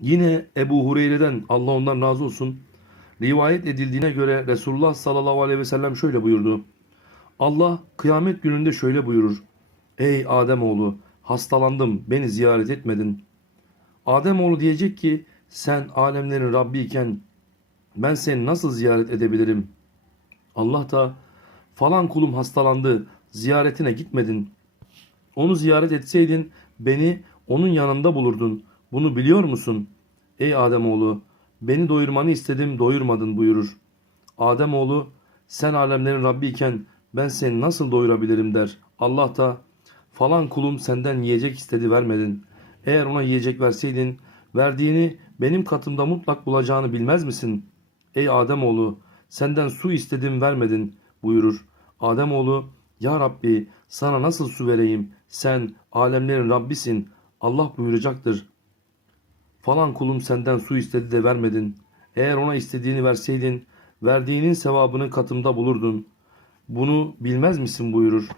Yine Ebu Hureyre'den Allah ondan razı olsun rivayet edildiğine göre Resulullah sallallahu aleyhi ve sellem şöyle buyurdu. Allah kıyamet gününde şöyle buyurur. Ey Ademoğlu hastalandım beni ziyaret etmedin. Ademoğlu diyecek ki sen alemlerin Rabbi iken ben seni nasıl ziyaret edebilirim? Allah da falan kulum hastalandı ziyaretine gitmedin. Onu ziyaret etseydin beni onun yanında bulurdun. Bunu biliyor musun? Ey Ademoğlu beni doyurmanı istedim doyurmadın buyurur. Ademoğlu sen alemlerin Rabbi iken ben seni nasıl doyurabilirim der. Allah da falan kulum senden yiyecek istedi vermedin. Eğer ona yiyecek verseydin verdiğini benim katımda mutlak bulacağını bilmez misin? Ey Ademoğlu senden su istedim vermedin buyurur. Ademoğlu ya Rabbi sana nasıl su vereyim sen alemlerin Rabbisin Allah buyuracaktır. Falan kulum senden su istedi de vermedin. Eğer ona istediğini verseydin verdiğinin sevabını katımda bulurdun. Bunu bilmez misin buyurur.